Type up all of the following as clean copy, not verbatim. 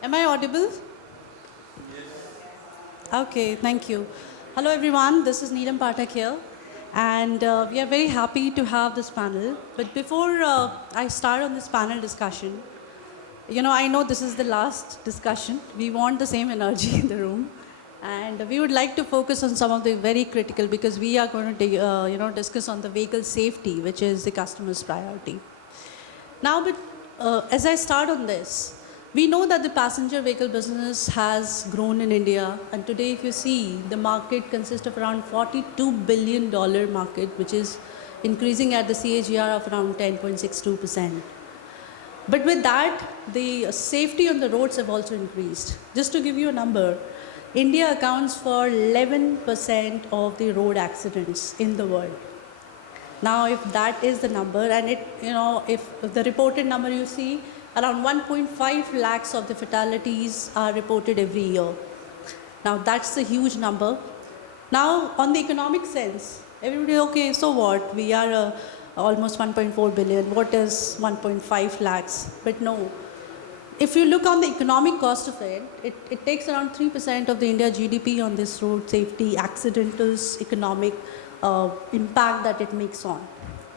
Am I audible? Okay, thank you. Hello everyone, this is Neelam Pathak here, and we are very happy to have this panel. But before I start on this panel discussion, I know this is the last discussion. We want the same energy in the room, and we would like to focus on some of the very critical, because we are going to discuss on the vehicle safety, which is the customer's priority. Now, but as I start on this, we know that the passenger vehicle business has grown in India, and today, if you see, the market consists of around $42 billion market, which is increasing at the CAGR of around 10.62%. But with that, the safety on the roads have also increased. Just to give you a number, India accounts for 11% of the road accidents in the world. Now, if that is the number, and if the reported number you see, around 1.5 lakhs of the fatalities are reported every year. Now, that's a huge number. Now, on the economic sense, everybody, okay, so what? We are almost 1.4 billion. What is 1.5 lakhs? But no. If you look on the economic cost of it, it takes around 3% of the India GDP on this road safety, accidentals, economic impact that it makes on.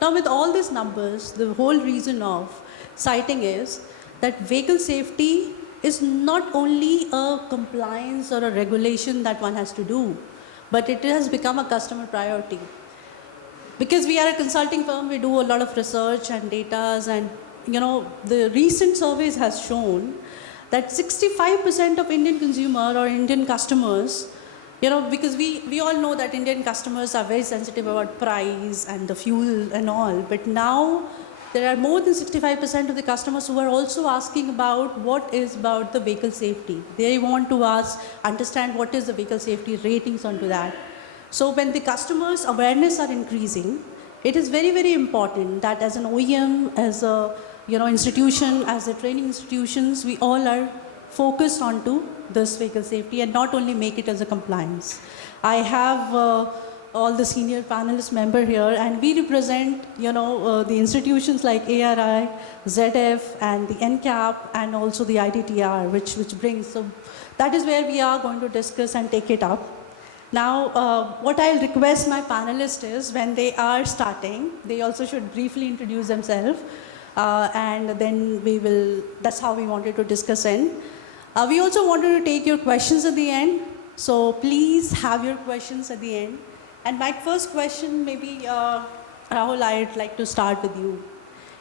Now, with all these numbers, the whole reason of citing is that vehicle safety is not only a compliance or a regulation that one has to do, but it has become a customer priority. Because we are a consulting firm, we do a lot of research and data, and the recent surveys has shown that 65% of Indian consumer or Indian customers, because we all know that Indian customers are very sensitive about price and the fuel and all, but now there are more than 65% of the customers who are also asking about what is about the vehicle safety. They want to understand what is the vehicle safety ratings onto that. So when the customers' awareness are increasing, it is very, very important that as an OEM, as a institution, as a training institutions, we all are focused onto this vehicle safety and not only make it as a compliance. I have all the senior panelist member here, and we represent the institutions like ARI, ZF, and the NCAP, and also the IDTR, which brings. So that is where we are going to discuss and take it up. Now, what I'll request my panelists is, when they are starting, they also should briefly introduce themselves, and then that's how we wanted to discuss in. We also wanted to take your questions at the end, so please have your questions at the end. And my first question, maybe, Rahul, I'd like to start with you.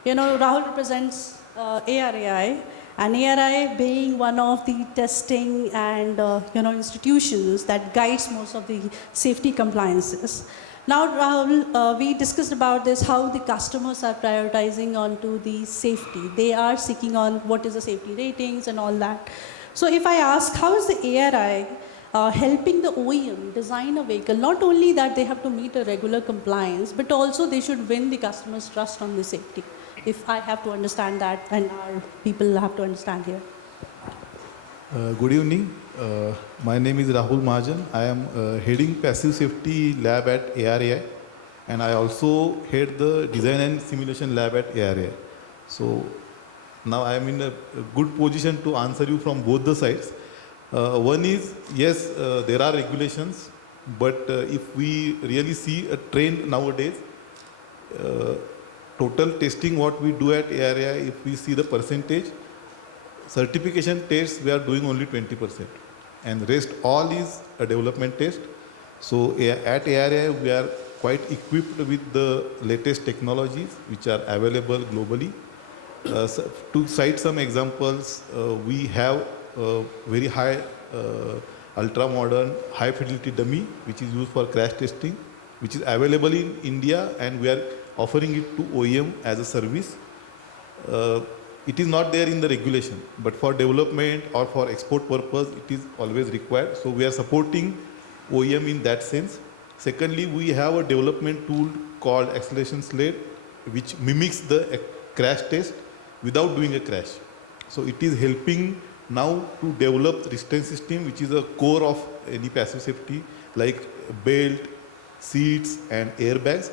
Rahul represents ARAI, and ARI being one of the testing and institutions that guides most of the safety compliances. Now, Rahul, we discussed about this, how the customers are prioritizing onto the safety. They are seeking on what is the safety ratings and all that. So if I ask, how is the ARI helping the OEM design a vehicle? Not only that they have to meet a regular compliance, but also they should win the customer's trust on the safety. If I have to understand that, and our people have to understand here. Good evening. My name is Rahul Mahajan. I am heading Passive Safety Lab at ARAI, and I also head the Design and Simulation Lab at ARAI. So now I am in a good position to answer you from both the sides. One is, yes, there are regulations, but if we really see a trend nowadays, total testing what we do at ARAI, if we see the percentage, certification tests we are doing only 20%, and rest all is a development test. So at ARAI we are quite equipped with the latest technologies which are available globally. So to cite some examples, we have very high ultra modern high fidelity dummy which is used for crash testing, which is available in India, and we are offering it to OEM as a service. It is not there in the regulation, but for development or for export purpose, it is always required. So we are supporting OEM in that sense. Secondly, we have a development tool called acceleration sled, which mimics the crash test without doing a crash. So it is helping now to develop resistance system, which is a core of any passive safety, like belt, seats, and airbags.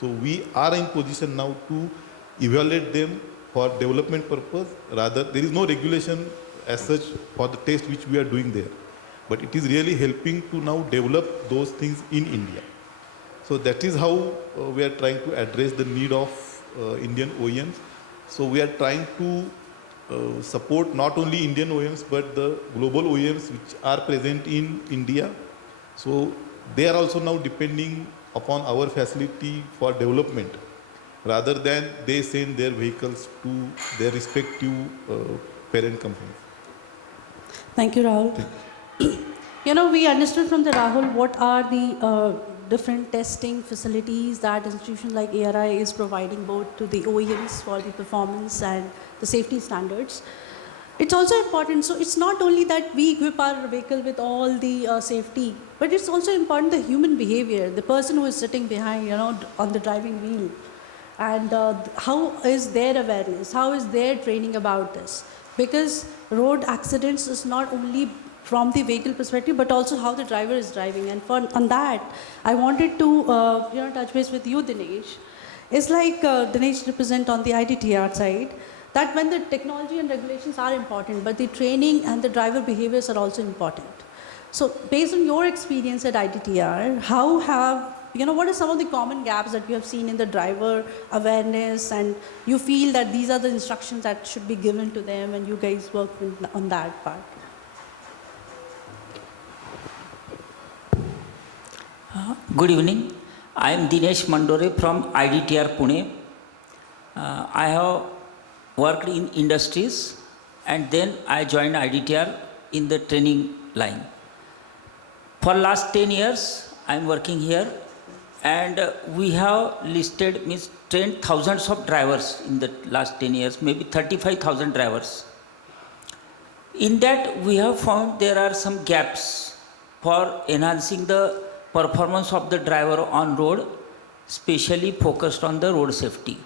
So we are in position now to evaluate them for development purpose. Rather, there is no regulation as such for the test which we are doing there. But it is really helping to now develop those things in India. So that is how we are trying to address the need of Indian OEMs. So we are trying to support not only Indian OEMs but the global OEMs which are present in India. So they are also now depending upon our facility for development rather than they send their vehicles to their respective parent companies. Thank you, Rahul. You know, we understood from the Rahul what are the different testing facilities that institution like ARI is providing both to the OEMs for the performance and the safety standards. It's also important, so it's not only that we equip our vehicle with all the safety, but it's also important the human behavior, the person who is sitting behind, you know, on the driving wheel. And how is their awareness, how is their training about this? Because road accidents is not only from the vehicle perspective, but also how the driver is driving. And on that, I wanted to touch base with you, Dinesh. It's like Dinesh represent on the IDTR side, that when the technology and regulations are important, but the training and the driver behaviors are also important. So based on your experience at IDTR, how have, what are some of the common gaps that you have seen in the driver awareness, and you feel that these are the instructions that should be given to them and you guys work on that part? Good evening. I am Dinesh Mandore from IDTR Pune. I have worked in industries and then I joined IDTR in the training line. For last 10 years I am working here, and we have trained thousands of drivers in the last 10 years, maybe 35,000 drivers. In that we have found there are some gaps for enhancing the performance of the driver on road, especially focused on the road safety.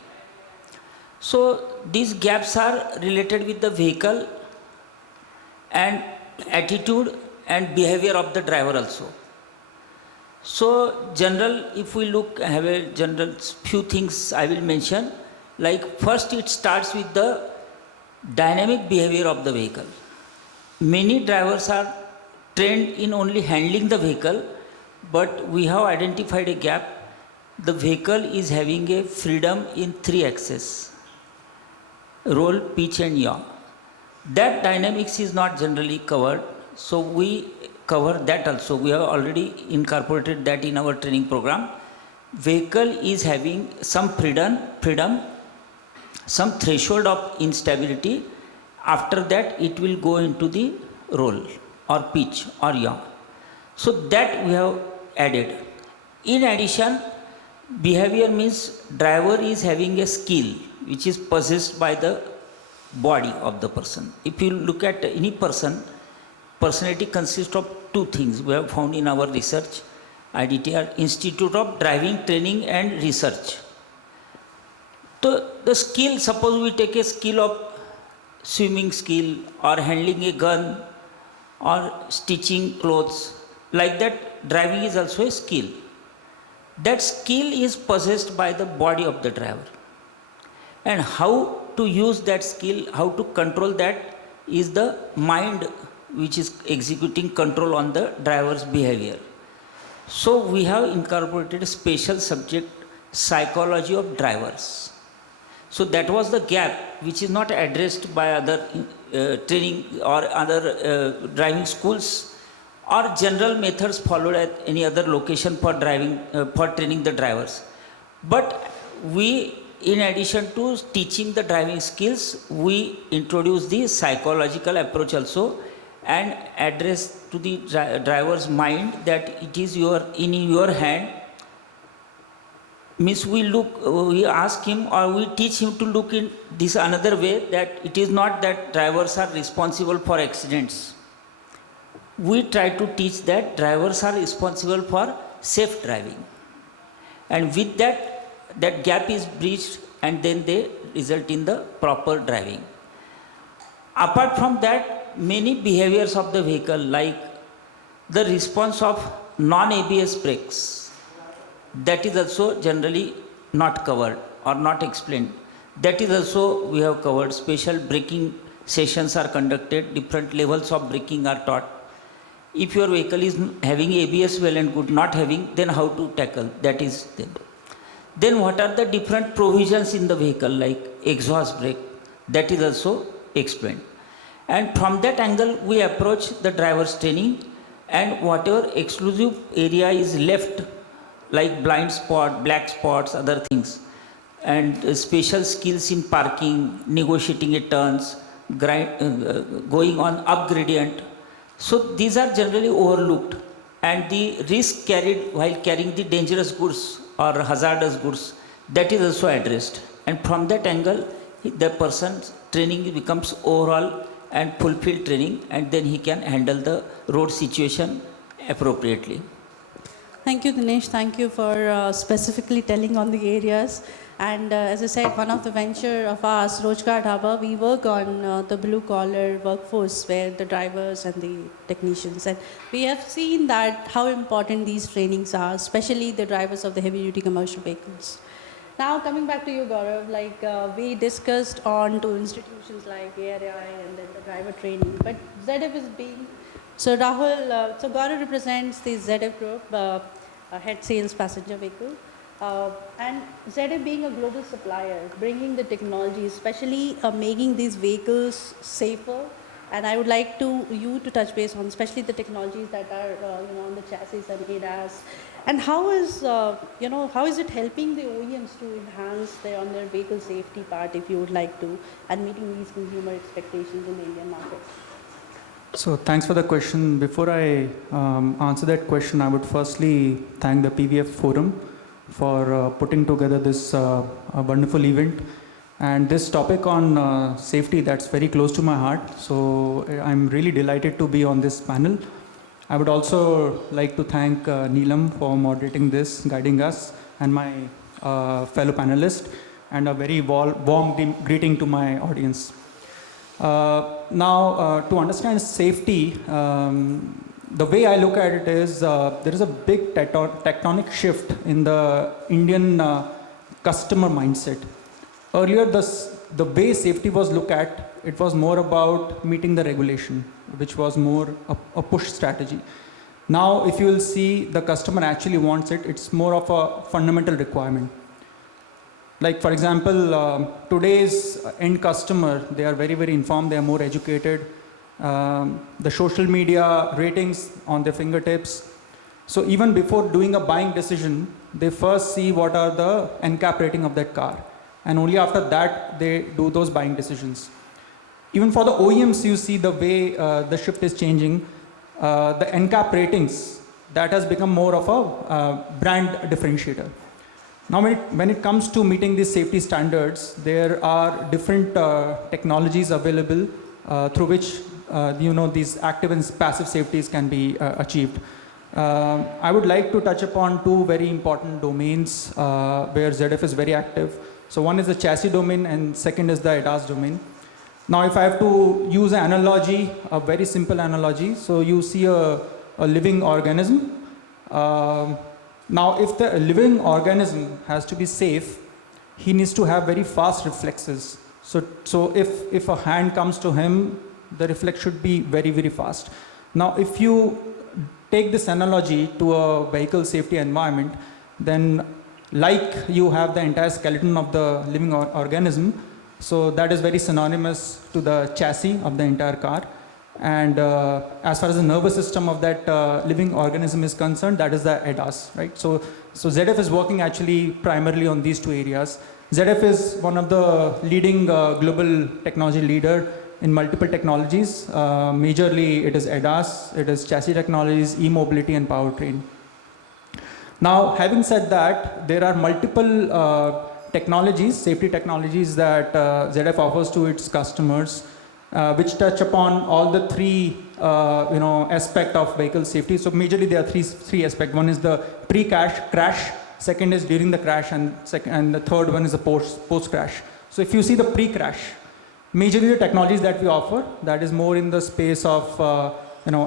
So these gaps are related with the vehicle and attitude and behavior of the driver also. So if we have a general few things I will mention. Like first, it starts with the dynamic behavior of the vehicle. Many drivers are trained in only handling the vehicle, but we have identified a gap. The vehicle is having a freedom in 3 axes: roll, pitch and yaw. That dynamics is not generally covered, so we cover that also. We have already incorporated that in our training program. Vehicle is having some freedom, some threshold of instability. After that it will go into the roll or pitch or yaw. So that we have added. In addition, behavior means driver is having a skill which is possessed by the body of the person. If you look at any person, personality consists of 2 things we have found in our research, IDTR, Institute of Driving Training and Research. So the skill, suppose we take a skill of swimming skill or handling a gun or stitching clothes, like that driving is also a skill. That skill is possessed by the body of the driver. And how to use that skill, how to control that, is the mind which is executing control on the driver's behavior. So we have incorporated a special subject, psychology of drivers. So that was the gap which is not addressed by other training or other driving schools or general methods followed at any other location for driving, for training the drivers. But we, in addition to teaching the driving skills, we introduce the psychological approach also and address to the driver's mind that it is in your hand. Means we ask him or we teach him to look in this another way, that it is not that drivers are responsible for accidents. We try to teach that drivers are responsible for safe driving. And with that gap is breached, and then they result in the proper driving. Apart from that, many behaviors of the vehicle, like the response of non-ABS brakes, that is also generally not covered or not explained. That is also we have covered, special braking sessions are conducted, different levels of braking are taught. If your vehicle is having ABS well and good, not having, then how to tackle, that is then. Then what are the different provisions in the vehicle like exhaust brake, that is also explained. And from that angle we approach the driver's training, and whatever exclusive area is left like blind spot, black spots, other things, and special skills in parking, negotiating a turns, going on up gradient. So these are generally overlooked, and the risk carried while carrying the dangerous goods or hazardous goods, that is also addressed. And from that angle, the person's training becomes overall and fulfilled training, and then he can handle the road situation appropriately. Thank you, Dinesh. Thank you for specifically telling on the areas. And as I said, one of the venture of ours, Rojgar Dhaba, we work on the blue collar workforce where the drivers and the technicians. And we have seen that how important these trainings are, especially the drivers of the heavy duty commercial vehicles. Now coming back to you, Gaurav, like we discussed on two institutions like ARI and then the driver training, but ZF is being, so Rahul, so Gaurav represents the ZF group, head sales passenger vehicle. And ZF being a global supplier, bringing the technology, especially making these vehicles safer. And I would like you to touch base on especially the technologies that are on the chassis and ADAS. And how is how is it helping the OEMs to enhance on their vehicle safety part, if you would like to, and meeting these consumer expectations in the Indian market? So thanks for the question. Before I answer that question, I would firstly thank the PVF Forum for putting together this wonderful event. And this topic on safety, that's very close to my heart. So I'm really delighted to be on this panel. I would also like to thank Neelam for moderating this, guiding us, and my fellow panelists, and a very warm greeting to my audience. Now, to understand safety, the way I look at it is there is a big tectonic shift in the Indian customer mindset. Earlier, the way safety was looked at, it was more about meeting the regulation, which was more a push strategy. Now, if you will see, the customer actually wants it, it's more of a fundamental requirement. Like, for example, today's end customer, they are very, very informed, they are more educated. The social media ratings on their fingertips. So even before doing a buying decision, they first see what are the NCAP rating of that car. And only after that, they do those buying decisions. Even for the OEMs, you see the way the shift is changing. The NCAP ratings, that has become more of a brand differentiator. Now, when it comes to meeting these safety standards, there are different technologies available through which these active and passive safeties can be achieved. I would like to touch upon two very important domains where ZF is very active. So one is the chassis domain and second is the ADAS domain. Now, if I have to use an analogy, a very simple analogy, so you see a living organism. Now, if the living organism has to be safe, he needs to have very fast reflexes. So if a hand comes to him, the reflex should be very, very fast. Now, if you take this analogy to a vehicle safety environment, then like you have the entire skeleton of the living organism, so that is very synonymous to the chassis of the entire car. And as far as the nervous system of that living organism is concerned, that is the ADAS, right? So ZF is working actually primarily on these two areas. ZF is one of the leading global technology leader in multiple technologies. Majorly it is ADAS, it is chassis technologies, e-mobility and powertrain. Now, having said that, there are multiple technologies, safety technologies that ZF offers to its customers, which touch upon all the three aspect of vehicle safety. So majorly there are three aspects. One is the pre-crash, second is during the crash, and the third one is the post-crash. So if you see the pre-crash, majorly the technologies that we offer, that is more in the space of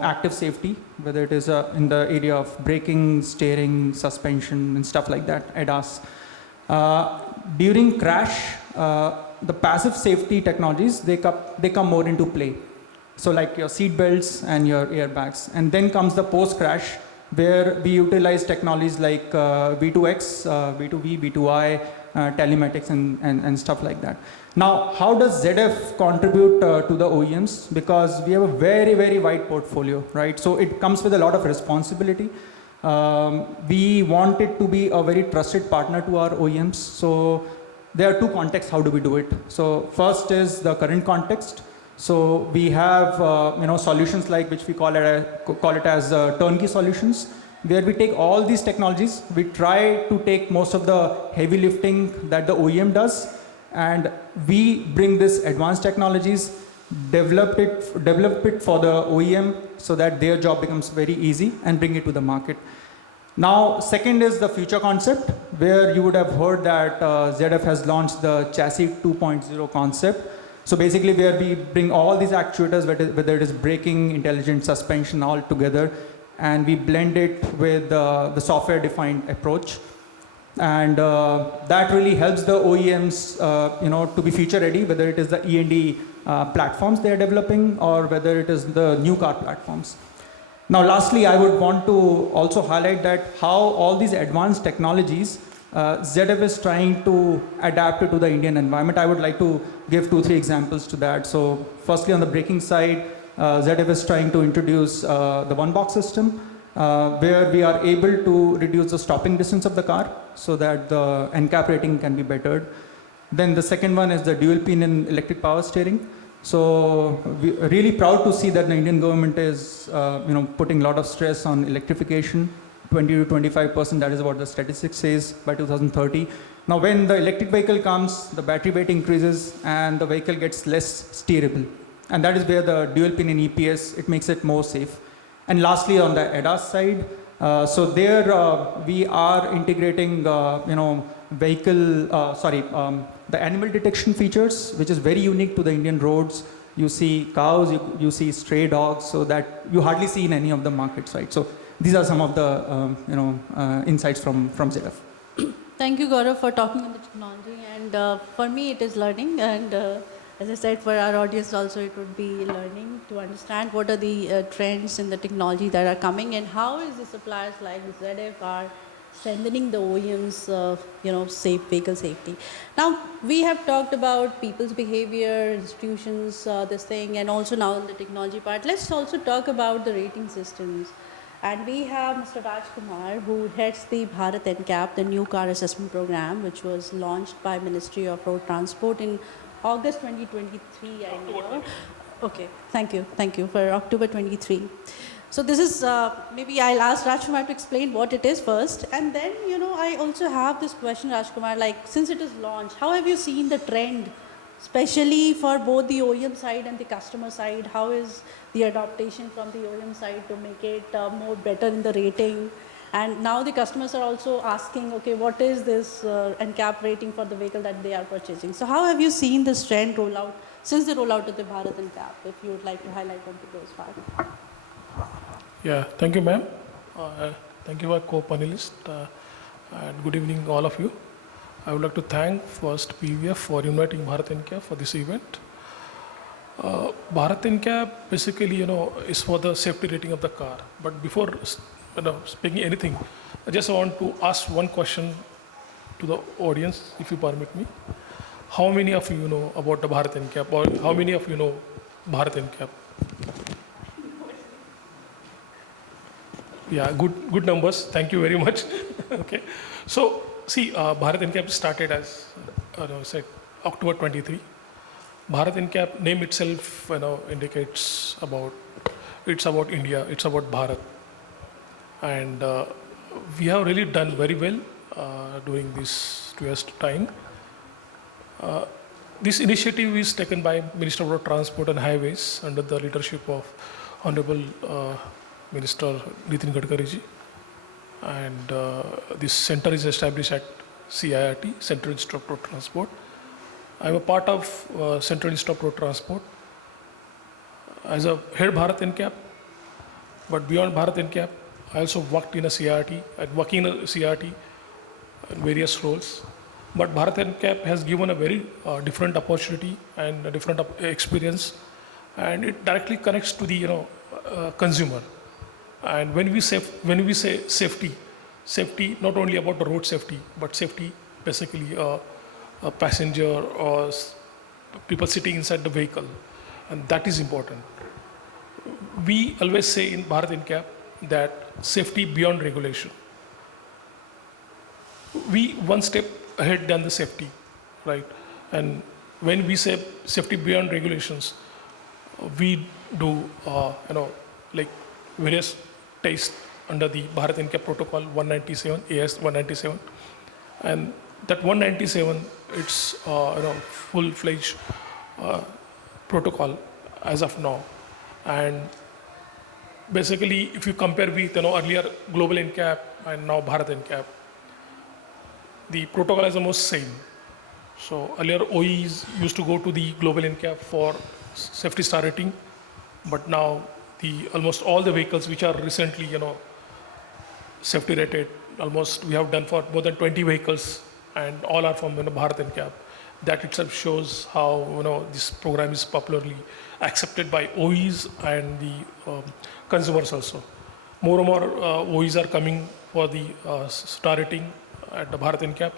active safety, whether it is in the area of braking, steering, suspension, and stuff like that, ADAS. During crash, the passive safety technologies, they come more into play. So like your seat belts and your airbags. And then comes the post-crash, where we utilize technologies like V2X, V2V, V2I, telematics and stuff like that. Now, how does ZF contribute to the OEMs? Because we have a very, very wide portfolio, right? So it comes with a lot of responsibility. We want it to be a very trusted partner to our OEMs. So there are two contexts, how do we do it? So first is the current context. So we have solutions like which we call it as turnkey solutions, where we take all these technologies, we try to take most of the heavy lifting that the OEM does, and we bring this advanced technologies, develop it for the OEM so that their job becomes very easy, and bring it to the market. Now, second is the future concept, where you would have heard that ZF has launched the Chassis 2.0 concept. So basically, where we bring all these actuators, whether it is braking, intelligent suspension, all together, and we blend it with the software-defined approach. And that really helps the OEMs, to be future-ready, whether it is the E&D platforms they are developing, or whether it is the new car platforms. Now, lastly, I would want to also highlight that how all these advanced technologies ZF is trying to adapt it to the Indian environment. I would like to give 2-3 examples to that. So firstly, on the braking side, ZF is trying to introduce the one-box system, where we are able to reduce the stopping distance of the car so that the NCAP rating can be bettered. Then the second one is the dual pin and electric power steering. So we're really proud to see that the Indian government is putting a lot of stress on electrification. 20 to 25%, that is what the statistics says by 2030. Now when the electric vehicle comes, the battery weight increases and the vehicle gets less steerable. And that is where the dual pin in EPS, it makes it more safe. And lastly, on the ADAS side, so there we are integrating, the animal detection features, which is very unique to the Indian roads. You see cows, you see stray dogs, so that you hardly see in any of the markets, right? So these are some of the insights from ZF. Thank you, Gaurav, for talking on the technology. And for me, it is learning. And as I said, for our audience also, it would be learning to understand what are the trends in the technology that are coming, and how is the suppliers like ZF are strengthening the OEM's, safe vehicle safety. Now, we have talked about people's behavior, institutions, this thing, and also now in the technology part. Let's also talk about the rating systems. And we have Mr. Raj Kumar, who heads the Bharat NCAP, the new car assessment program, which was launched by Ministry of Road Transport in August 2023, I know. Okay, thank you for October 23. So this is, maybe I'll ask Raj Kumar to explain what it is first. And then, I also have this question, Raj Kumar, like since it is launched, how have you seen the trend, especially for both the OEM side and the customer side? How is the adaptation from the OEM side to make it more better in the rating? And now the customers are also asking, okay, what is this NCAP rating for the vehicle that they are purchasing? So how have you seen this trend roll out since the rollout of the Bharat NCAP, if you would like to highlight on to those parts? Yeah, thank you, ma'am. Thank you, our co-panelists, and good evening, all of you. I would like to thank first PVF for inviting Bharat NCAP for this event. Bharat NCAP basically, is for the safety rating of the car. But before speaking anything, I just want to ask one question to the audience, if you permit me. How many of you know about the Bharat NCAP, or how many of you know Bharat NCAP? Yeah, good numbers. Thank you very much. Okay, so see, Bharat NCAP started as said October 23. Bharat NCAP name itself, indicates it's about India, it's about Bharat, and we have really done very well during this 2 years time. This initiative is taken by Minister of Road Transport and Highways under the leadership of Honorable Minister Nitin Gadkari ji, and this center is established at CIRT, Central Institute of Road Transport. I am a part of Central Institute of Road Transport as a head Bharat NCAP, but beyond Bharat NCAP, I also worked in a CIRT, working in a CIRT in various roles. But Bharat NCAP has given a very different opportunity and a different experience, and it directly connects to the consumer. And when we say safety not only about the road safety, but safety basically a passenger or people sitting inside the vehicle, and that is important. We always say in Bharat NCAP that safety beyond regulation. We one step ahead than the safety, right? And when we say safety beyond regulations, we do like various tests under the Bharat NCAP protocol 197, AS 197, and that 197, it's full-fledged protocol as of now. And basically, if you compare with earlier global NCAP and now Bharat NCAP, the protocol is almost same. So earlier OEs used to go to the global NCAP for safety star rating, but now almost all the vehicles which are recently safety rated, almost we have done for more than 20 vehicles, and all are from Bharat NCAP. That itself shows how this program is popularly accepted by OEs and the consumers also. More and more OEs are coming for the star rating at the Bharat NCAP.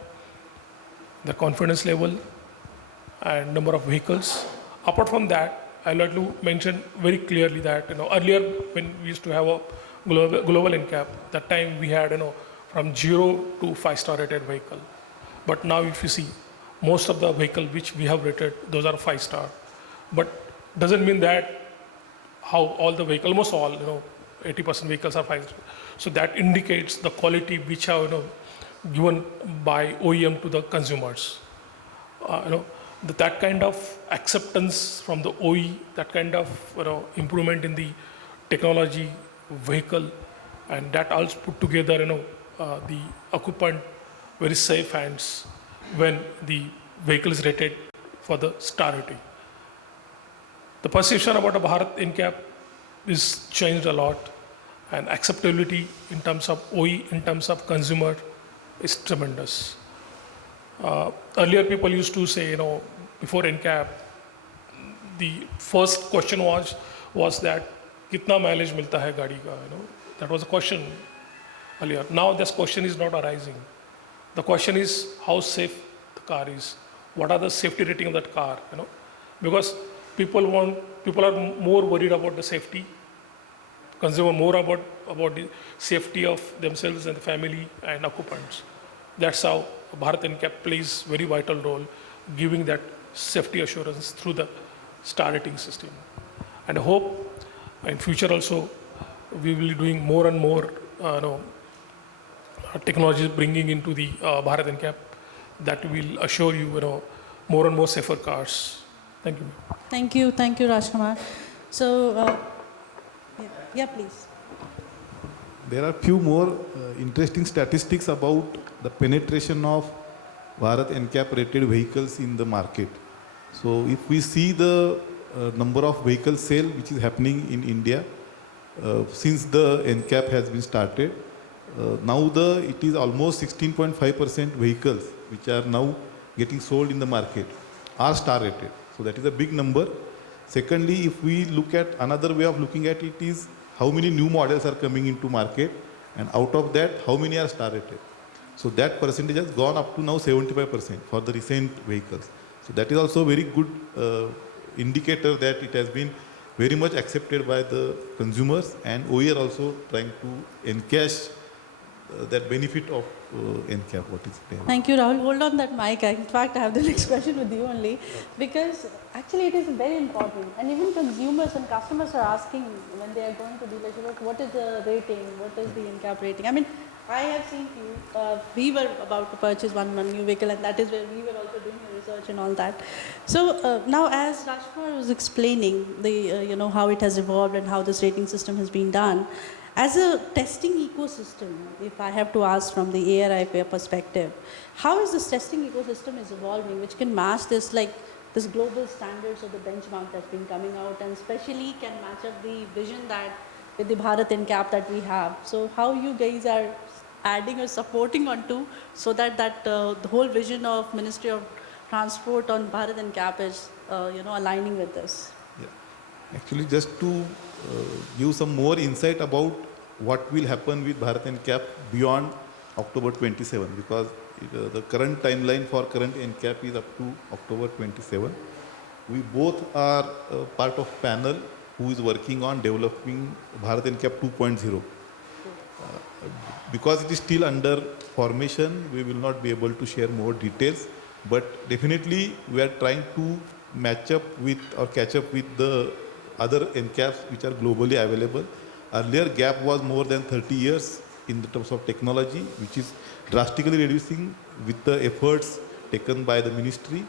The confidence level and number of vehicles. Apart from that, I'd like to mention very clearly that earlier when we used to have a global NCAP, that time we had from 0 to 5-star rated vehicle. But now if you see, most of the vehicle which we have rated, those are 5-star. But doesn't mean that how all the vehicle, almost all 80% vehicles are 5-star. So that indicates the quality which are given by OEM to the consumers. That kind of acceptance from the OE, that kind of improvement in the technology, vehicle, and that all put together, the occupant very safe hands when the vehicle is rated for the star rating. The perception about a Bharat NCAP is changed a lot, and acceptability in terms of OE, in terms of consumer, is tremendous. Earlier people used to say, before NCAP, the first question was that, kitna mileage milta hai gaadi ka, that was a question earlier. Now this question is not arising. The question is how safe the car is. What are the safety rating of that car, because people are more worried about the safety, consumer more about the safety of themselves and the family and occupants. That's how Bharat NCAP plays very vital role, giving that safety assurance through the star rating system. And I hope in future also we will be doing more and more technologies bringing into the Bharat NCAP that will assure you more and more safer cars. Thank you. Thank you, Rajkumar. So, yeah, please. There are few more interesting statistics about the penetration of Bharat NCAP rated vehicles in the market. So if we see the number of vehicle sale which is happening in India since the NCAP has been started, now it is almost 16.5% vehicles which are now getting sold in the market are star rated. So that is a big number. Secondly, if we look at another way of looking at it is how many new models are coming into market, and out of that, how many are star rated. So that percentage has gone up to now 75% for the recent vehicles. So that is also a very good indicator that it has been very much accepted by the consumers, and OE are also trying to encash that benefit of NCAP. What is it? Thank you, Rahul. Hold on that mic. In fact, I have the next question with you only, because actually it is very important. And even consumers and customers are asking when they are going to dealership, what is the rating? What is the NCAP rating? I mean, I have seen few. We were about to purchase one new vehicle, and that is where we were also doing the research and all that. So now, as Rajkumar was explaining the how it has evolved and how this rating system has been done, as a testing ecosystem, if I have to ask from the ARI perspective, how is this testing ecosystem is evolving, which can match this this global standards of the benchmark that's been coming out, and especially can match up the vision that with the Bharat NCAP that we have. So how you guys are adding or supporting onto so that the whole vision of Ministry of Transport on Bharat NCAP is aligning with this? Yeah. Actually, just to give some more insight about what will happen with Bharat NCAP beyond October 27, because the current timeline for current NCAP is up to October 27. We both are part of panel who is working on developing Bharat NCAP 2.0. Because it is still under formation, we will not be able to share more details, but definitely we are trying to match up with or catch up with the other NCAPs which are globally available. Earlier gap was more than 30 years in the terms of technology, which is drastically reducing with the efforts taken by the ministry,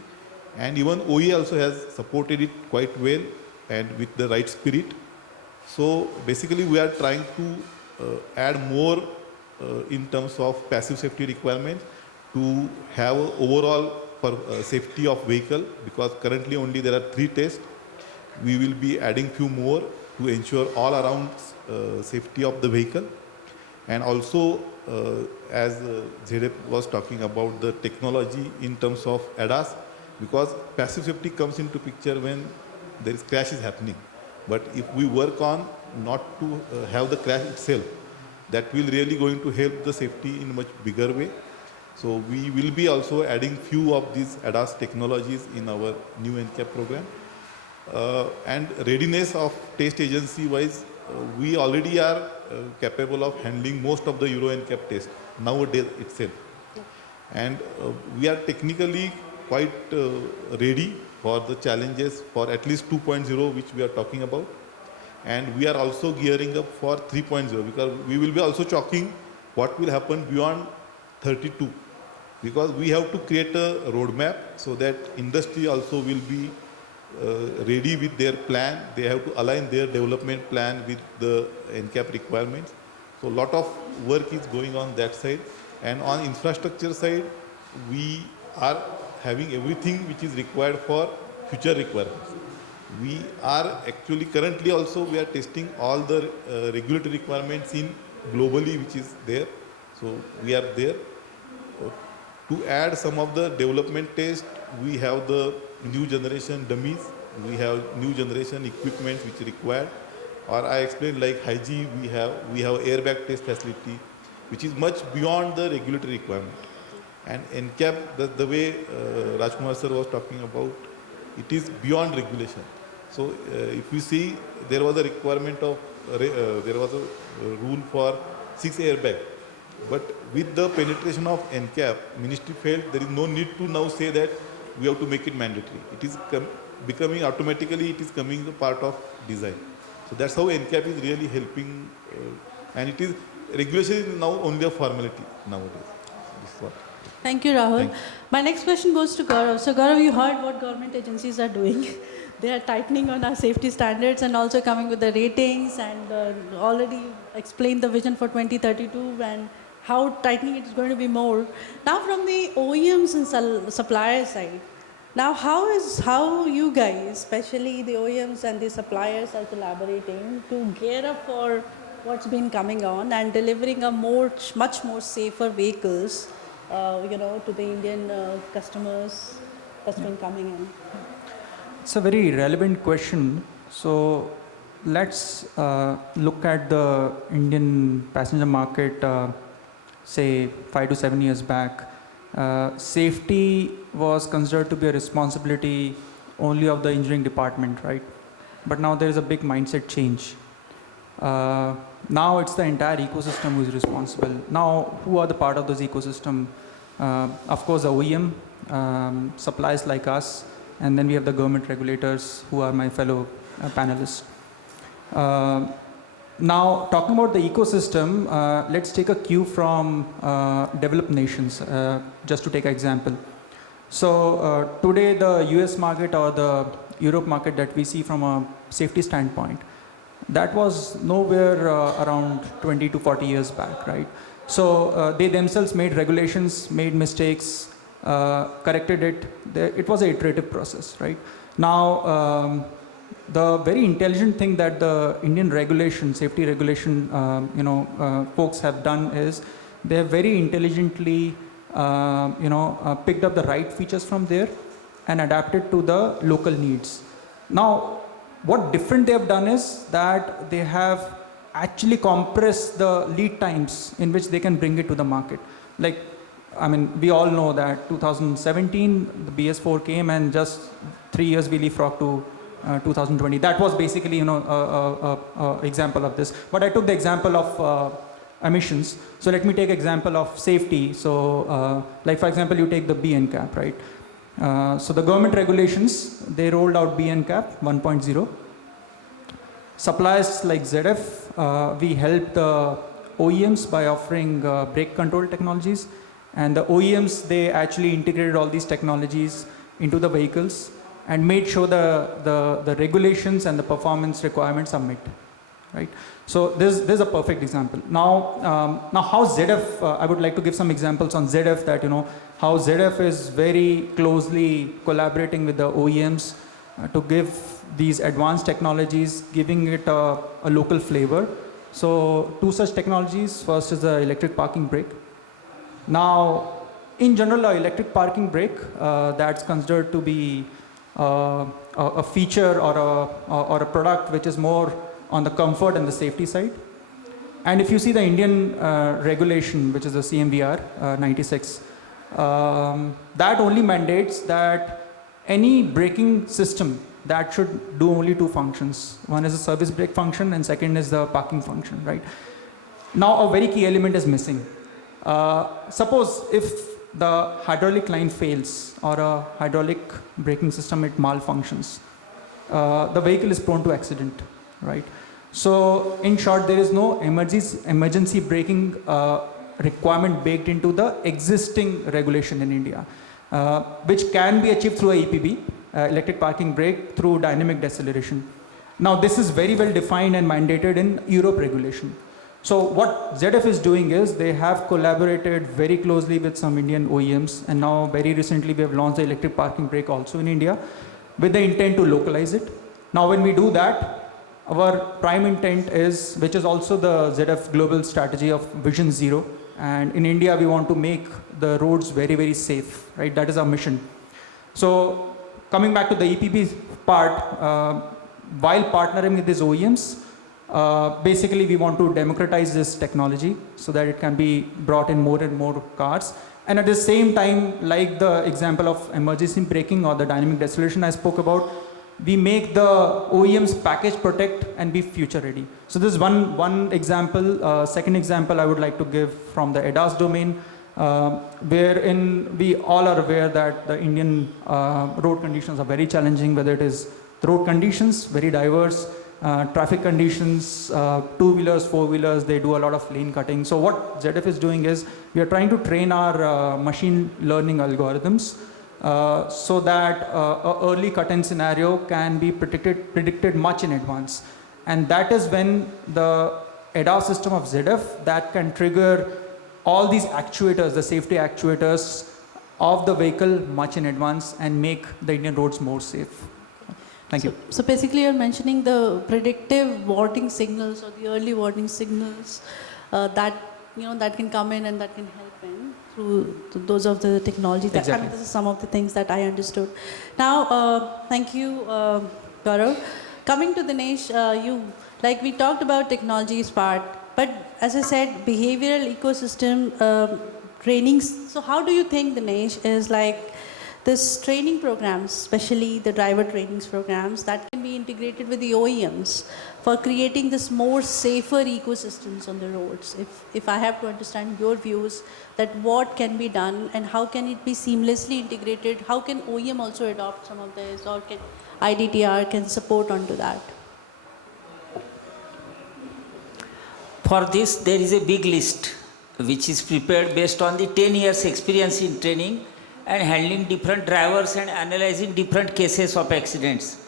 and even OE also has supported it quite well and with the right spirit. So basically we are trying to add more in terms of passive safety requirements to have a overall safety of vehicle, because currently only there are 3 tests. We will be adding few more to ensure all around safety of the vehicle. And also as Zedep was talking about the technology in terms of ADAS, because passive safety comes into picture when there is crash is happening. But if we work on not to have the crash itself, that will really going to help the safety in a much bigger way. So we will be also adding few of these ADAS technologies in our new NCAP program. And readiness of test agency wise, we already are capable of handling most of the Euro NCAP test nowadays itself. And we are technically quite ready for the challenges for at least 2.0 which we are talking about. And we are also gearing up for 3.0, because we will be also talking what will happen beyond 32, because we have to create a roadmap so that industry also will be ready with their plan. They have to align their development plan with the NCAP requirements. So a lot of work is going on that side. And on infrastructure side, we are having everything which is required for future requirements. We are actually currently also we are testing all the regulatory requirements in globally which is there. So we are there. To add some of the development tests, we have the new generation dummies, we have new generation equipment which is required. Or I explained like Hygie, we have airbag test facility, which is much beyond the regulatory requirement. And NCAP, the way Rajkumar sir was talking about, it is beyond regulation. So if you see, there was a requirement of, there was a rule for 6 airbags. But with the penetration of NCAP, ministry felt there is no need to now say that we have to make it mandatory. It is becoming automatically, it is coming the part of design. So that's how NCAP is really helping, and it is, regulation is now only a formality nowadays. This is what. Thank you, Rahul. Thank you. My next question goes to Gaurav. So Gaurav, you heard what government agencies are doing. They are tightening on our safety standards and also coming with the ratings, and already explained the vision for 2032 and how tightening it is going to be more. Now from the OEMs and supplier side, now how you guys, especially the OEMs and the suppliers, are collaborating to gear up for what's been coming on and delivering a much more safer vehicles, to the Indian customers that's been coming in? It's a very relevant question. So let's look at the Indian passenger market, say 5 to 7 years back. Safety was considered to be a responsibility only of the engineering department, right? But now there is a big mindset change. Now it's the entire ecosystem who is responsible. Now, who are the part of this ecosystem? Of course, the OEM, suppliers like us, and then we have the government regulators who are my fellow panelists. Now, talking about the ecosystem, let's take a cue from developed nations, just to take an example. So today, the US market or the Europe market that we see from a safety standpoint, that was nowhere around 20 to 40 years back, right? So they themselves made regulations, made mistakes, corrected it. It was an iterative process, right? Now, the very intelligent thing that the Indian regulation, safety regulation, folks have done is they have very intelligently, picked up the right features from there and adapted to the local needs. Now, what different they have done is that they have actually compressed the lead times in which they can bring it to the market. Like, I mean, we all know that 2017, the BS4 came, and just 3 years we leapfrogged to 2020. That was basically, a example of this. But I took the example of emissions. So let me take example of safety. So, like for example, you take the BNCAP, right? So the government regulations, they rolled out BNCAP 1.0. Suppliers like ZF, we helped the OEMs by offering brake control technologies. And the OEMs, they actually integrated all these technologies into the vehicles and made sure the regulations and the performance requirements are met, right? So this is a perfect example. Now how ZF, I would like to give some examples on ZF, that how ZF is very closely collaborating with the OEMs to give these advanced technologies, giving it a local flavor. So two such technologies. First is the electric parking brake. Now, in general, an electric parking brake, that's considered to be a feature or a product which is more on the comfort and the safety side. And if you see the Indian regulation, which is the CMVR 96, that only mandates that any braking system that should do only two functions. One is the service brake function, and second is the parking function, right? Now, a very key element is missing. Suppose if the hydraulic line fails or a hydraulic braking system, it malfunctions, the vehicle is prone to accident, right? So in short, there is no emergency braking requirement baked into the existing regulation in India, which can be achieved through a EPB, electric parking brake, through dynamic deceleration. Now this is very well defined and mandated in Europe regulation. So what ZF is doing is they have collaborated very closely with some Indian OEMs, and now very recently we have launched the electric parking brake also in India with the intent to localize it. Now when we do that, our prime intent is, which is also the ZF global strategy of Vision Zero, and in India we want to make the roads very, very safe, right? That is our mission. So coming back to the EPB part, while partnering with these OEMs, basically we want to democratize this technology so that it can be brought in more and more cars. And at the same time, like the example of emergency braking or the dynamic deceleration I spoke about, we make the OEMs package protect and be future ready. So this is one example. Second example I would like to give from the ADAS domain, wherein we all are aware that the Indian road conditions are very challenging, whether it is the road conditions, very diverse, traffic conditions, two-wheelers, four-wheelers, they do a lot of lane cutting. So what ZF is doing is we are trying to train our machine learning algorithms so that a early cut-in scenario can be predicted much in advance. And that is when the ADAS system of ZF that can trigger all these actuators, the safety actuators of the vehicle much in advance and make the Indian roads more safe. Thank you. So basically you're mentioning the predictive warning signals or the early warning signals that can come in and that can help in through those of the technology. Exactly. I mean, this is some of the things that I understood. Now, thank you, Gaurav. Coming to Dinesh, we talked about technologies part, but as I said, behavioral ecosystem trainings. So how do you think, Dinesh, is this training programs, especially the driver trainings programs, that can be integrated with the OEMs for creating this more safer ecosystems on the roads? If I have to understand your views, that what can be done and how can it be seamlessly integrated? How can OEM also adopt some of this, or can IDTR can support onto that? For this, there is a big list which is prepared based on the 10 years experience in training and handling different drivers and analyzing different cases of accidents.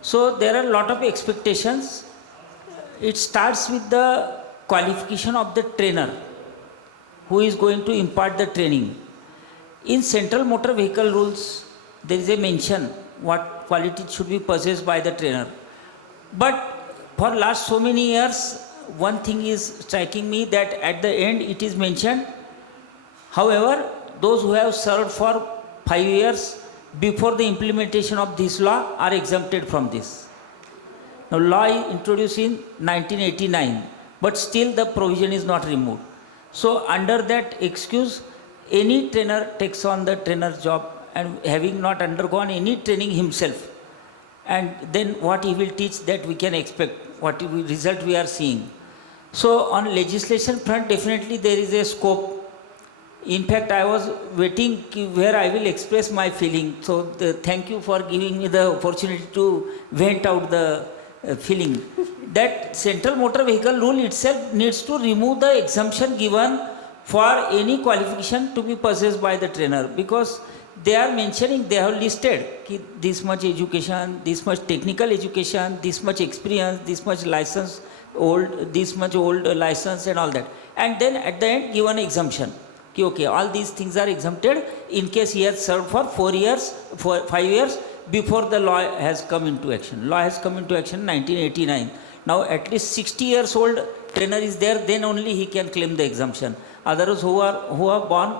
So there are a lot of expectations. It starts with the qualification of the trainer who is going to impart the training. In central motor vehicle rules, there is a mention what quality should be possessed by the trainer. But for last so many years, one thing is striking me, that at the end it is mentioned However, those who have served for 5 years before the implementation of this law are exempted from this. Now, law is introduced in 1989, but still the provision is not removed. So, under that excuse, any trainer takes on the trainer's job and having not undergone any training himself, and then what he will teach, that we can expect, what result we are seeing. So, on legislation front, definitely there is a scope. In fact, I was waiting where I will express my feeling. So, thank you for giving me the opportunity to vent out the feeling. That central motor vehicle rule itself needs to remove the exemption given for any qualification to be possessed by the trainer, because they are mentioning, they have listed this much education, this much technical education, this much experience, this much license, this much old license and all that. And then at the end given exemption. Okay, all these things are exempted in case he has served for 5 years before the law has come into action. Law has come into action in 1989. Now at least 60 years old trainer is there, then only he can claim the exemption. Others who are born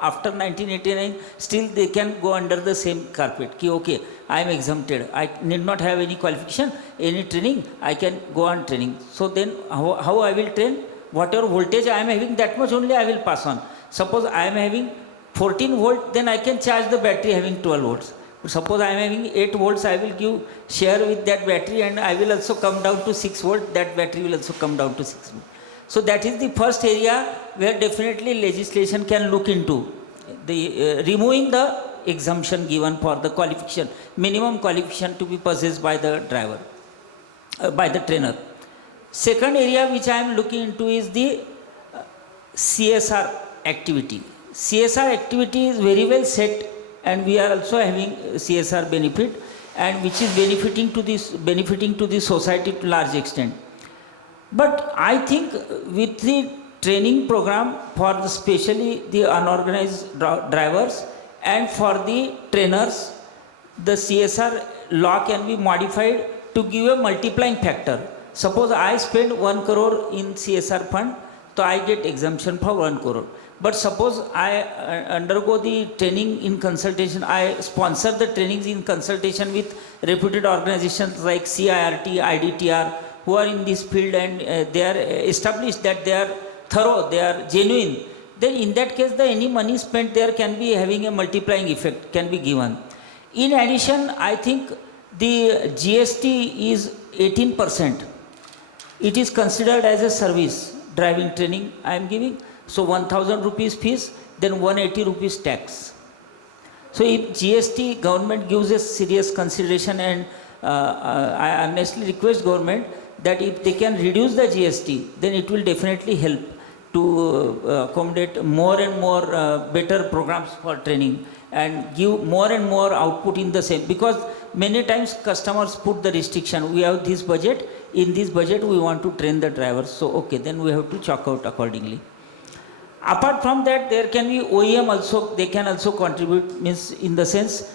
after 1989, still they can go under the same carpet. Okay, I am exempted. I need not have any qualification, any training. I can go on training. So then how I will train? Whatever voltage I am having, that much only I will pass on. Suppose I am having 14 volt, then I can charge the battery having 12 volts. But suppose I am having 8 volts, I will share with that battery, and I will also come down to 6 volt. That battery will also come down to 6 volt. So that is the first area where definitely legislation can look into, the removing the exemption given for the qualification, minimum qualification to be possessed by the driver, by the trainer. Second area which I am looking into is the CSR activity. CSR activity is very well set, and we are also having CSR benefit, and which is benefiting to the society to large extent. But I think with the training program for especially the unorganized drivers and for the trainers, the CSR law can be modified to give a multiplying factor. Suppose I spend 1 crore in CSR fund, so I get exemption for 1 crore. But suppose I undergo the training in consultation, I sponsor the trainings in consultation with reputed organizations like CIRT, IDTR, who are in this field, and they are established that they are thorough, they are genuine. Then in that case, any money spent there can be having a multiplying effect, can be given. In addition, I think the GST is 18%. It is considered as a service, driving training I am giving. So 1000 rupees fees, then 180 rupees tax. So if GST government gives a serious consideration, and I honestly request government that if they can reduce the GST, then it will definitely help to accommodate more and more better programs for training and give more and more output in the same. Because many times customers put the restriction, we have this budget, in this budget we want to train the drivers, so okay, then we have to chalk out accordingly. Apart from that, there can be OEM also, they can also contribute, means in the sense,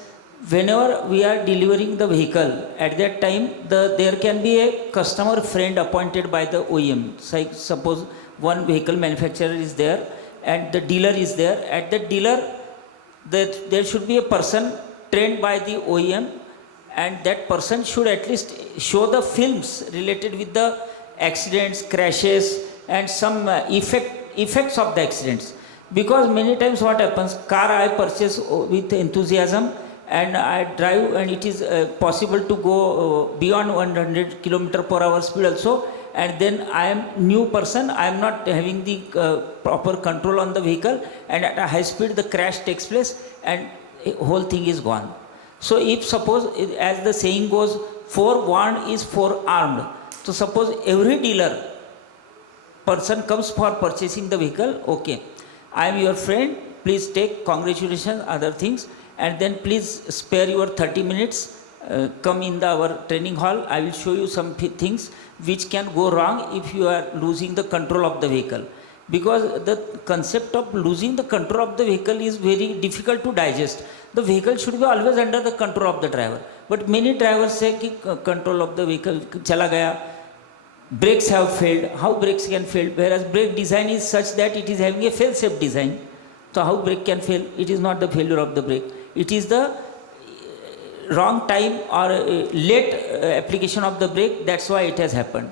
whenever we are delivering the vehicle, at that time there can be a customer friend appointed by the OEM. So, suppose one vehicle manufacturer is there and the dealer is there. At the dealer, there should be a person trained by the OEM, and that person should at least show the films related with the accidents, crashes, and some effects of the accidents. Because many times what happens, car I purchase with enthusiasm and I drive, and it is possible to go beyond 100 km/h speed also, and then I am new person, I am not having the proper control on the vehicle, and at a high speed the crash takes place and whole thing is gone. So if suppose, as the saying goes, forewarned is forearmed. So suppose every dealer person comes for purchasing the vehicle, okay, I am your friend, please take, congratulations, other things, and then please spare your 30 minutes, come in our training hall, I will show you some things which can go wrong if you are losing the control of the vehicle. Because the concept of losing the control of the vehicle is very difficult to digest. The vehicle should be always under the control of the driver. But many drivers say ki control of the vehicle chala gaya, brakes have failed. How brakes can fail? Whereas brake design is such that it is having a fail-safe design. So how brake can fail? It is not the failure of the brake. It is the wrong time or late application of the brake. That's why it has happened.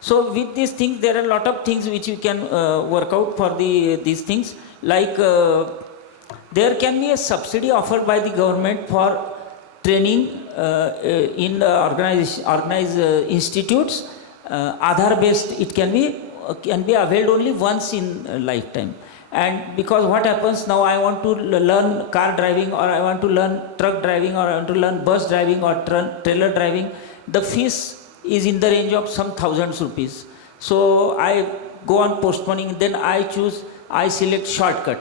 So with these things, there are a lot of things which you can work out for these things. Like there can be a subsidy offered by the government for training in organized institutes. Aadhaar based, it can be availed only once in a lifetime. And because what happens now, I want to learn car driving, or I want to learn truck driving, or I want to learn bus driving or trailer driving, the fees is in the range of some thousands rupees. So I go on postponing, then I select shortcut.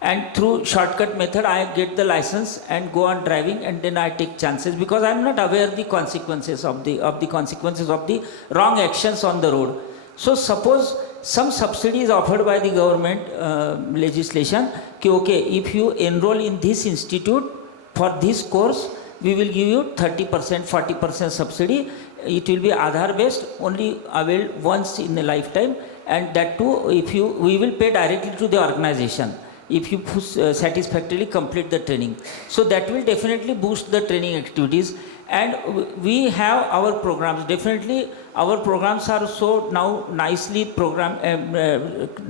And through shortcut method, I get the license and go on driving, and then I take chances because I am not aware the consequences of the consequences of the wrong actions on the road. So suppose some subsidy is offered by the government legislation, okay, if you enroll in this institute for this course, we will give you 30%, 40% subsidy. It will be Aadhaar based, only availed once in a lifetime, and that too, we will pay directly to the organization if you satisfactorily complete the training. So that will definitely boost the training activities. And we have our programs. Definitely our programs are so now nicely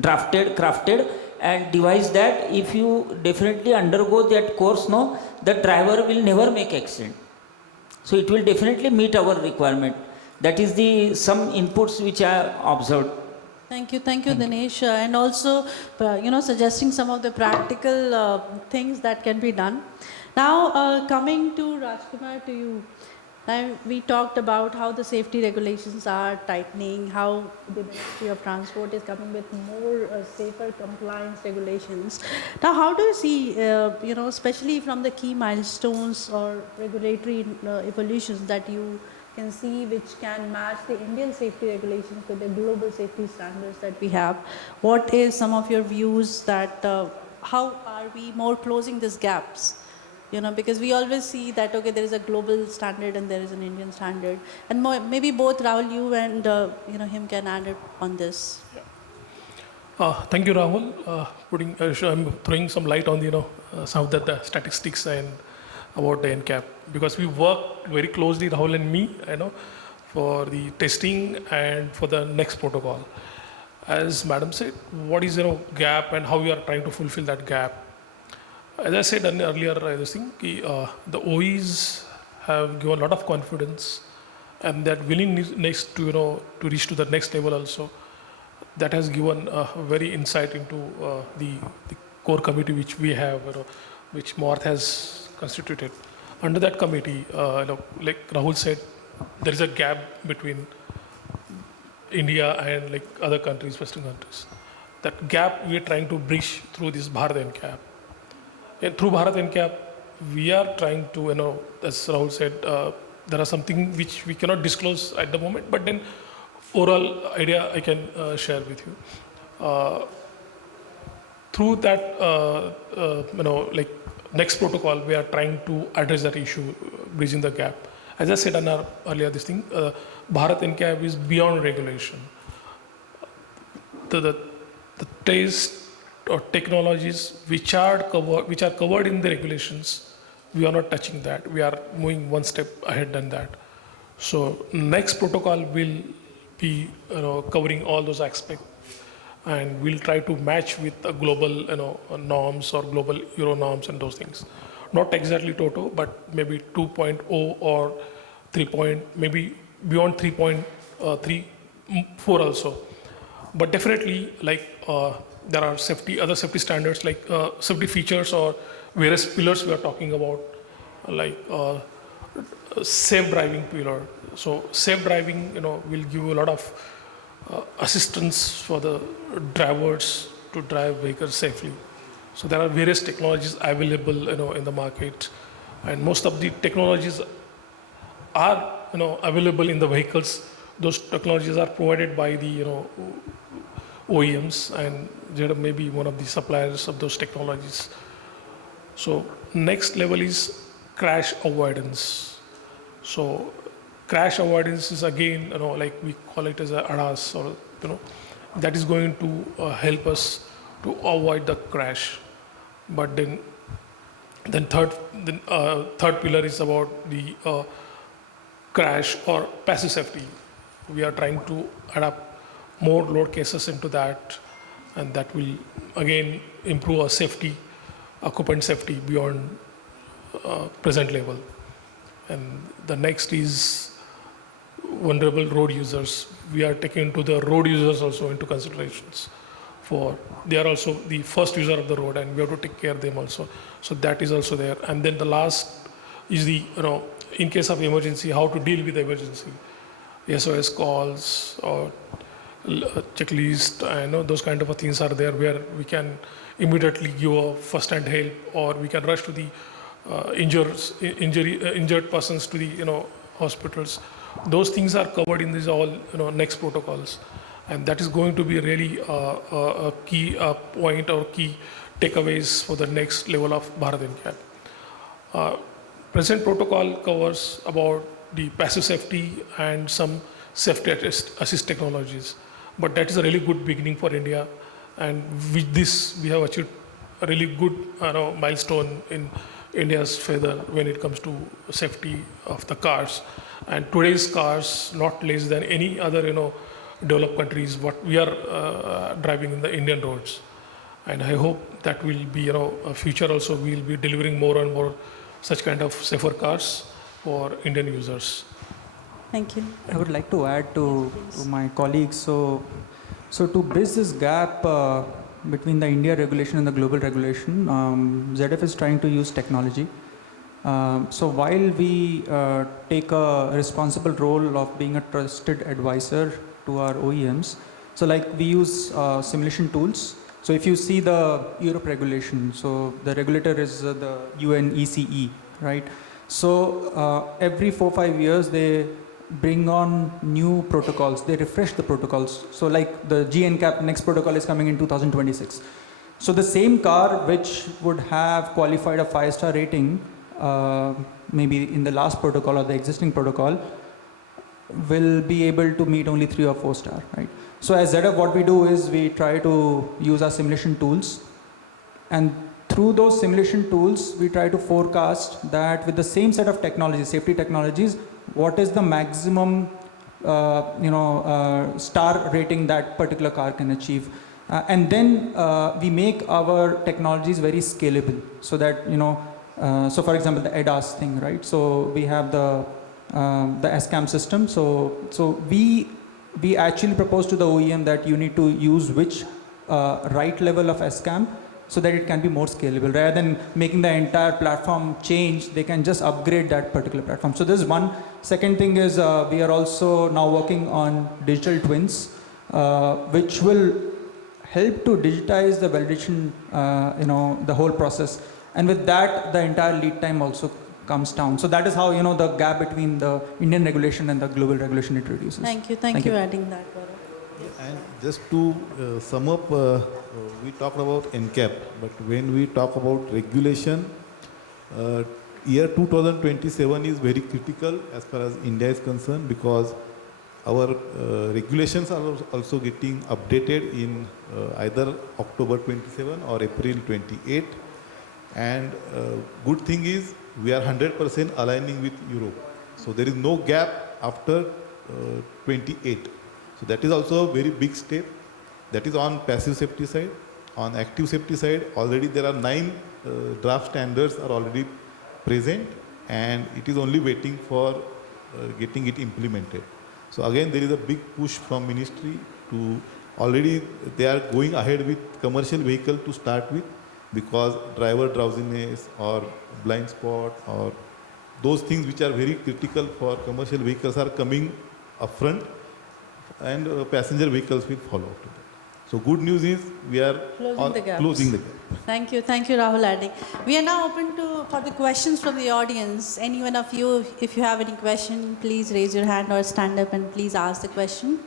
drafted, crafted and devised that if you definitely undergo that course, no, the driver will never make accident. So it will definitely meet our requirement. That is some inputs which I observed. Thank you, Dinesh, and also, suggesting some of the practical things that can be done. Now, coming to Rajkumar, to you. Now, we talked about how the safety regulations are tightening, how the Ministry of Transport is coming with more safer compliance regulations. Now, how do you see, especially from the key milestones or regulatory evolutions that you can see which can match the Indian safety regulations with the global safety standards that we have? What is some of your views that how are we more closing these gaps? Because we always see that, okay, there is a global standard and there is an Indian standard. And maybe both Rahul, you and him can add it on this. Thank you, Rahul. I'm throwing some light on some of the statistics and about the NCAP, because we work very closely, Rahul and me, for the testing and for the next protocol. As Madam said, what is gap and how we are trying to fulfill that gap. As I said earlier, the OEs have given a lot of confidence, and that willingness to reach to the next level also. That has given a very insight into the core committee which we have, which Marth has constituted. Under that committee, like Rahul said, there is a gap between India and other countries, Western countries. That gap we are trying to bridge through this Bharat NCAP. And through Bharat NCAP, we are trying to, as Rahul said, there are something which we cannot disclose at the moment, but then overall idea I can share with you. Through that, next protocol, we are trying to address that issue, bridging the gap. As I said earlier, Bharat NCAP is beyond regulation. The taste or technologies which are covered in the regulations, we are not touching that. We are moving one step ahead than that. So next protocol will be covering all those aspects, and we'll try to match with global norms or global Euro norms and those things. Not exactly Toto, but maybe 2.0 or 3. Maybe beyond 3.4 also. But definitely, there are other safety standards, like safety features or various pillars we are talking about, like safe driving pillar. So safe driving, will give you a lot of assistance for the drivers to drive vehicles safely. So there are various technologies available, in the market, and most of the technologies are, available in the vehicles. Those technologies are provided by the, OEMs, and they may be one of the suppliers of those technologies. So next level is crash avoidance. So crash avoidance is again, we call it as a ADAS, or that is going to help us to avoid the crash. But then third pillar is about the crash or passive safety. We are trying to adapt more load cases into that, and that will again improve our safety, occupant safety beyond present level. And the next is vulnerable road users. We are taking into the road users also into considerations. For they are also the first user of the road, and we have to take care of them also. So that is also there. And then the last is the in case of emergency, how to deal with the emergency, SOS calls or checklist. I know those kind of things are there where we can immediately give a first-hand help, or we can rush to the injured persons to the hospitals. Those things are covered in these all next protocols, and that is going to be really a key point or key takeaways for the next level of Bharat NCAP. Present protocol covers about the passive safety and some safety assist technologies, but that is a really good beginning for India, and with this we have achieved a really good milestone in India's favor when it comes to safety of the cars. And today's cars, not less than any other developed countries, what we are driving in the Indian roads. And I hope that will be a future also. We will be delivering more and more such kind of safer cars for Indian users. Thank you. I would like to add to my colleagues. So to bridge this gap between the India regulation and the global regulation, ZF is trying to use technology. So while we take a responsible role of being a trusted advisor to our OEMs, so like we use simulation tools. So if you see the Europe regulation, so the regulator is the UNECE, right? So every 4-5 years they bring on new protocols, they refresh the protocols. So like the GNCAP next protocol is coming in 2026. So the same car which would have qualified a 5-star rating maybe in the last protocol or the existing protocol will be able to meet only 3 or 4 star, right? So as ZF, what we do is we try to use our simulation tools, and through those simulation tools we try to forecast that with the same set of technologies, safety technologies, what is the maximum star rating that particular car can achieve, and then we make our technologies very scalable, so that so for example the ADAS thing, right? So we have the SCAM system. So we actually propose to the OEM that you need to use which right level of SCAM, so that it can be more scalable. Rather than making the entire platform change, they can just upgrade that particular platform. So this is one. Second thing is we are also now working on digital twins, which will help to digitize the validation, the whole process. And with that, the entire lead time also comes down. So that is how the gap between the Indian regulation and the global regulation it reduces. Thank you. Thank you for adding that, Gaurav. And just to sum up, we talked about NCAP, but when we talk about regulation, year 2027 is very critical as far as India is concerned, because our regulations are also getting updated in either October 27 or April 28. And good thing is we are 100% aligning with Europe. So there is no gap after 28. So that is also a very big step. That is on passive safety side. On active safety side, already there are 9 draft standards are already present, and it is only waiting for getting it implemented. So again, there is a big push from ministry to already they are going ahead with commercial vehicle to start with, because driver drowsiness or blind spot or those things which are very critical for commercial vehicles are coming upfront, and passenger vehicles will follow after that. So good news is we are Closing the gaps. closing the gap. Thank you, Rahul adding. We are now open for the questions from the audience. Any one of you, if you have any question, please raise your hand or stand up and please ask the question.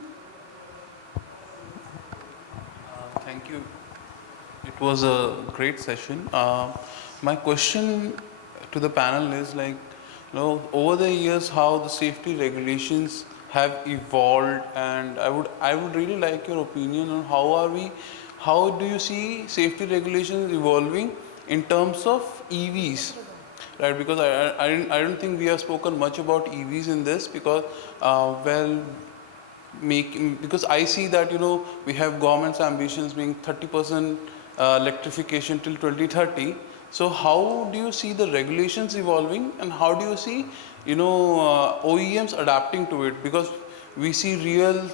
Thank you. It was a great session. My question to the panel is over the years, how the safety regulations have evolved, and I would really like your opinion on how do you see safety regulations evolving in terms of EVs? Right, because I don't think we have spoken much about EVs in this because, because I see that, we have government's ambitions being 30% electrification till 2030. So how do you see the regulations evolving, and how do you see, OEMs adapting to it? Because we see real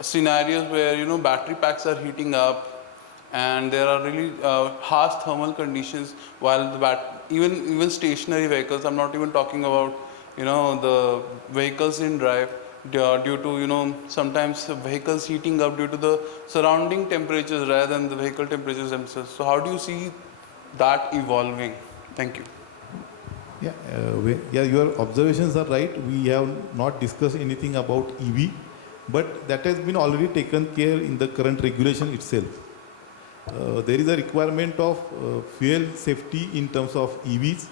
scenarios where, battery packs are heating up and there are really harsh thermal conditions while even stationary vehicles, I'm not even talking about, the vehicles in drive, due to, sometimes vehicles heating up due to the surrounding temperatures rather than the vehicle temperatures themselves. So how do you see that evolving? Thank you. Yeah, your observations are right. We have not discussed anything about EV, but that has been already taken care in the current regulation itself. There is a requirement of fuel safety in terms of EVs,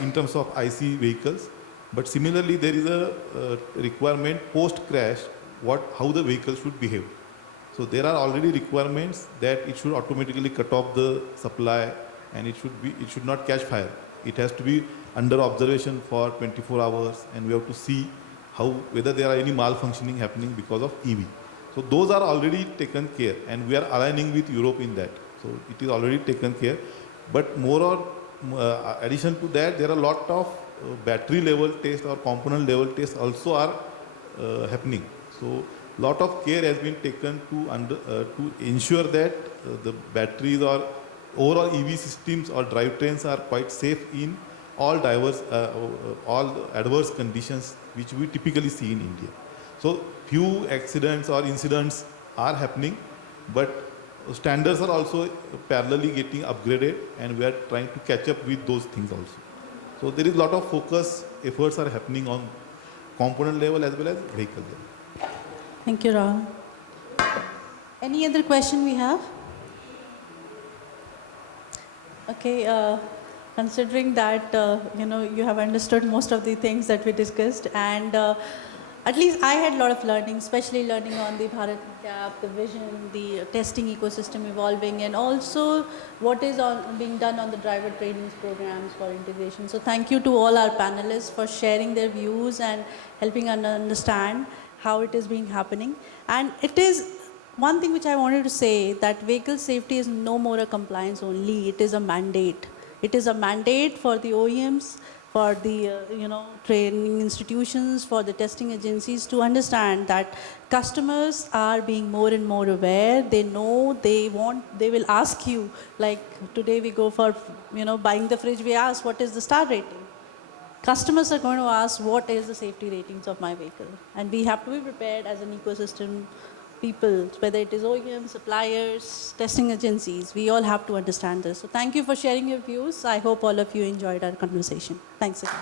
in terms of IC vehicles, but similarly there is a requirement post-crash how the vehicle should behave. So there are already requirements that it should automatically cut off the supply and it should not catch fire. It has to be under observation for 24 hours and we have to see whether there are any malfunctioning happening because of EV. So those are already taken care and we are aligning with Europe in that. So it is already taken care. But more or addition to that, there are a lot of battery level tests or component level tests also are happening. So lot of care has been taken to ensure that the batteries or overall EV systems or drivetrains are quite safe in all adverse conditions which we typically see in India. So few accidents or incidents are happening, but standards are also parallelly getting upgraded and we are trying to catch up with those things also. So there is a lot of focus, efforts are happening on component level as well as vehicle level. Thank you, Rahul. Any other question we have? Okay, considering that, you have understood most of the things that we discussed, and at least I had a lot of learning, especially learning on the Bharat Gap, the vision, the testing ecosystem evolving, and also what is being done on the driver training programs for integration. So thank you to all our panelists for sharing their views and helping us understand how it is being happening. And it is one thing which I wanted to say, that vehicle safety is no more a compliance only, it is a mandate. It is a mandate for the OEMs, for the training institutions, for the testing agencies to understand that customers are being more and more aware. They know, they will ask you, like today we go for buying the fridge, we ask what is the star rating. Customers are going to ask what is the safety ratings of my vehicle, and we have to be prepared as an ecosystem people, whether it is OEMs, suppliers, testing agencies, we all have to understand this. So thank you for sharing your views. I hope all of you enjoyed our conversation. Thanks again.